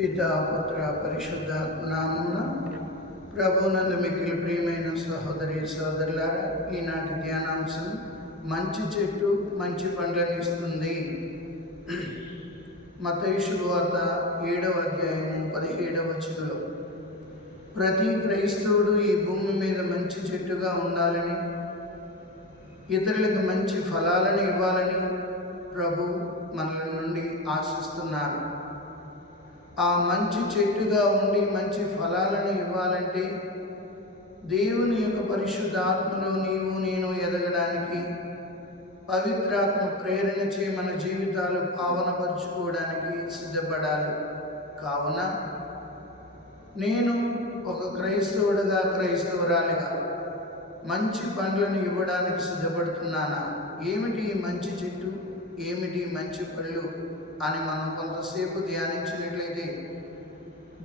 పితా పుత్ర పరిశుద్ధాత్మ నామమున ప్రభువునందు మిక్కిలి ప్రియమైన సహోదరి సహోదరులారా, ఈనాటి ధ్యానాంశం మంచి చెట్టు మంచి పండ్లను ఇస్తుంది. మత్తయి శుభవార్త 7వ అధ్యాయం 17వ వచనంలో ప్రతి క్రైస్తవుడు ఈ భూమి మీద మంచి చెట్టుగా ఉండాలని, ఇతరులకు మంచి ఫలాలను ఇవ్వాలని ప్రభు మనల నుండి ఆశిస్తున్నారు. ఆ మంచి చెట్టుగా ఉండి మంచి ఫలాలను ఇవ్వాలంటే దేవుని యొక్క పరిశుద్ధాత్మలో నీవు నేను ఎదగడానికి, పవిత్రాత్మ ప్రేరణ చే మన జీవితాలు పావనపరుచుకోవడానికి సిద్ధపడాలి. కావున నేను ఒక క్రైస్తవుడిగా, క్రైస్తవురాలిగా మంచి పండ్లను ఇవ్వడానికి సిద్ధపడుతున్నానా? ఏమిటి మంచి చెట్టు, ఏమిటి మంచి పళ్ళు అని మనం కొంతసేపు ధ్యానించినట్లయితే,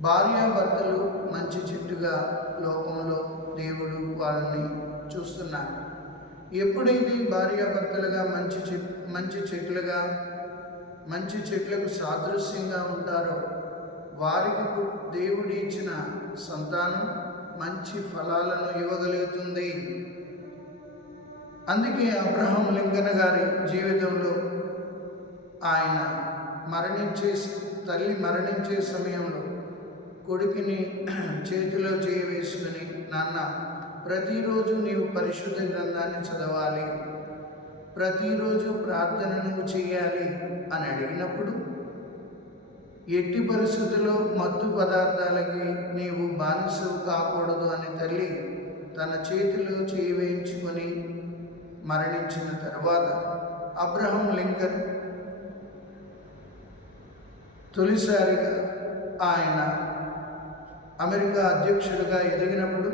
భార్యాభర్తలు మంచి చెట్టుగా లోకంలో దేవుడు వాళ్ళని చూస్తున్నారు. ఎప్పుడైతే భార్యాభర్తలుగా మంచి చెట్లుగా, మంచి చెట్లకు సాదృశ్యంగా ఉంటారో వారికి దేవుడు ఇచ్చిన సంతానం మంచి ఫలాలను ఇవ్వగలుగుతుంది. అందుకే అబ్రహాం లింకన్ గారి జీవితంలో ఆయన తల్లి మరణించే సమయంలో కొడుకుని చేతిలో చేయి వేసుకుని, నాన్న ప్రతిరోజు నీవు పరిశుద్ధ గ్రంథాన్ని చదవాలి, ప్రతిరోజు ప్రార్థన నువ్వు చేయాలి అని అడిగినప్పుడు, ఎట్టి పరిస్థితుల్లో మత్తు పదార్థాలకి నీవు బానిసవు కాకూడదు అని తల్లి తన చేతిలో చేయి వేయించుకొని మరణించిన తర్వాత అబ్రహాం లింకన్ తొలిసారిగా ఆయన అమెరికా అధ్యక్షుడిగా ఎదిగినప్పుడు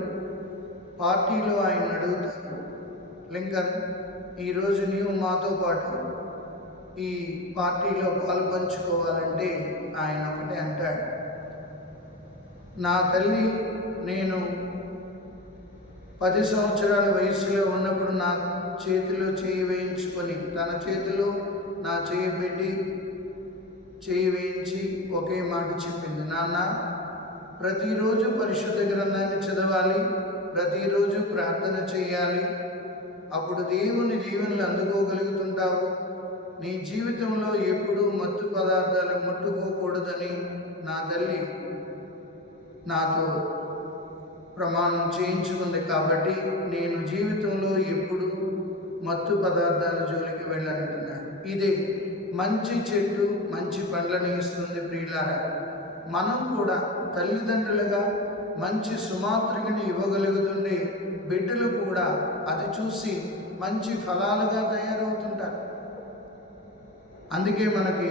పార్టీలో ఆయన అడుగుతారు, లింకన్ ఈరోజు నీవు మాతో పాటు ఈ పార్టీలో పాలు పంచుకోవాలంటే ఆయన ఒకటే అంటాడు, నా తల్లి నేను 10 సంవత్సరాల వయసులో ఉన్నప్పుడు నా చేతిలో చేయి వేయించుకొని తన చేతిలో నా చేయి పెట్టి చేయి వేయించి ఒకే మాట చెప్పింది, నాన్న ప్రతిరోజు పరిశుద్ధ గ్రంథాన్ని చదవాలి, ప్రతిరోజు ప్రార్థన చేయాలి, అప్పుడు దేవుని దీవెనలు అందుకోగలుగుతుంటావు, నీ జీవితంలో ఎప్పుడూ మత్తు పదార్థాలు ముట్టుకోకూడదని నా తల్లి నాతో ప్రమాణం చేయించుకుంది. కాబట్టి నేను జీవితంలో ఎప్పుడు మత్తు పదార్థాల జోలికి వెళ్ళాలంటున్నాడు. ఇదే మంచి చెట్టు మంచి పండ్లను ఇస్తుంది. ప్రియులారా, మనం కూడా తల్లిదండ్రులుగా మంచి సుమాత్రికని ఇవ్వగలుగుతుండే బిడ్డలు కూడా అది చూసి మంచి ఫలాలుగా తయారవుతుంటారు. అందుకే మనకి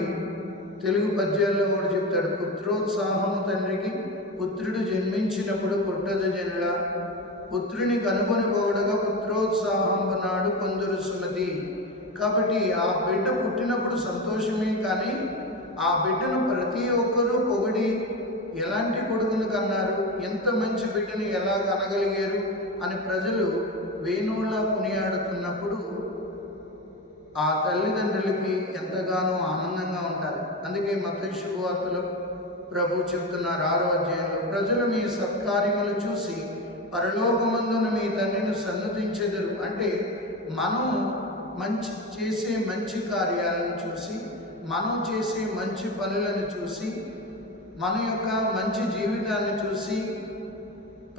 తెలుగు పద్యాల్లో కూడా చెప్తాడు, పుత్రోత్సాహము తండ్రికి పుత్రుడు జన్మించినప్పుడు పుట్టదు జనుల, పుత్రుని కనుగొని పోవడగా పుత్రోత్సాహము నాడు కొందరు సుమతి. కాబట్టి ఆ బిడ్డ పుట్టినప్పుడు సంతోషమే, కానీ ఆ బిడ్డను ప్రతి ఒక్కరూ పొగిడి ఎలాంటి కొడుకును కన్నారు, ఎంత మంచి బిడ్డని ఎలా కనగలిగారు అని ప్రజలు వేణువులా కొనియాడుతున్నప్పుడు ఆ తల్లిదండ్రులకి ఎంతగానో ఆనందంగా ఉంటారు. అందుకే మత్తయి శుభవార్తలో ప్రభు చెప్తున్నారు 6వ అధ్యాయంలో, ప్రజలు మీ సత్కార్యములు చూసి పరలోకమందున మీ తండ్రిని సన్నతించెదరు. అంటే మనం చేసే మంచి కార్యాలను చూసి, మనం చేసే మంచి పనులను చూసి, మన యొక్క మంచి జీవితాన్ని చూసి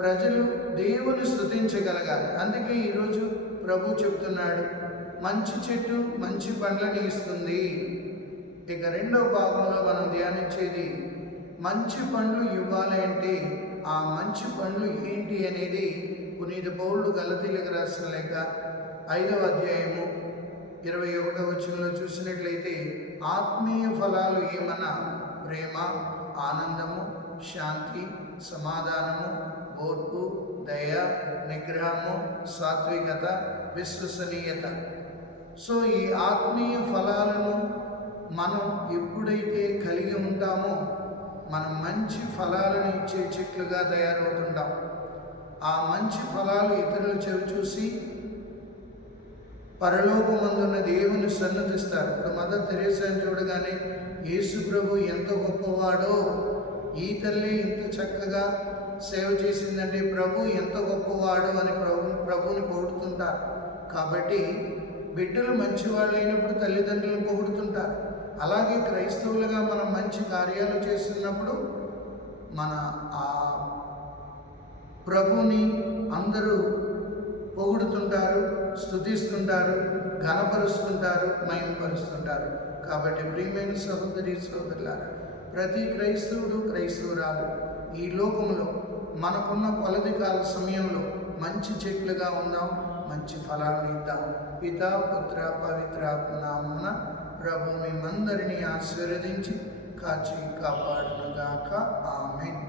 ప్రజలు దేవుని స్తుతించగలగాలి. అందుకే ఈరోజు ప్రభు చెప్తున్నాడు, మంచి చెట్టు మంచి పండ్లను ఇస్తుంది. ఇక 2వ భాగంలో మనం ధ్యానించేది, మంచి పండ్లు ఇవ్వాలి అంటే ఆ మంచి పండ్లు ఏంటి అనేది పునీత పౌలు గలతీయులకు రాసిన లేఖ 5వ అధ్యాయము 21వ వచనంలో చూసినట్లయితే, ఆత్మీయ ఫలాలు ఏమన్నా ప్రేమ, ఆనందము, శాంతి, సమాధానము, ఓర్పు, దయ, నిగ్రహము, సాత్వికత, విశ్వసనీయత. సో ఈ ఆత్మీయ ఫలాలను మనం ఎప్పుడైతే కలిగి ఉంటామో మనం మంచి ఫలాలను ఇచ్చే చెట్లుగా తయారవుతుంటాం. ఆ మంచి ఫలాలు ఇతరులు చూసి పరలోకమందున్న దేవుని సన్నతిస్తారు. ఇప్పుడు మదర్ తెరేసాని చూడగానే యేసు ప్రభు ఎంత గొప్పవాడో ఈ తల్లి ఇంత చక్కగా సేవ చేసిందంటే ప్రభు ఎంత గొప్పవాడు అని ప్రభుని పొగుడుతుంటారు. కాబట్టి బిడ్డలు మంచి వాళ్ళు అయినప్పుడు తల్లిదండ్రులను పొగుడుతుంటారు. అలాగే క్రైస్తవులుగా మనం మంచి కార్యాలు చేస్తున్నప్పుడు మన ఆ ప్రభుని అందరూ పొగుడుతుంటారు, స్తుతిస్తుంటారు, ఘనపరుస్తుంటారు, మహిమపరుస్తుంటారు. కాబట్టి ప్రియమైన సహోదరి సహోదరులారా, ప్రతి క్రైస్తవుడు క్రైస్తవురాలు ఈ లోకంలో మనకున్న కొలది కాల సమయంలో మంచి చెట్లుగా ఉందాం, మంచి ఫలాలను ఇద్దాం. పితా పుత్ర పవిత్రాత్మ నామమున ప్రభు మిమ్మందరినీ ఆశీర్వదించి కాచి కాపాడునుగాక. ఆమేన్.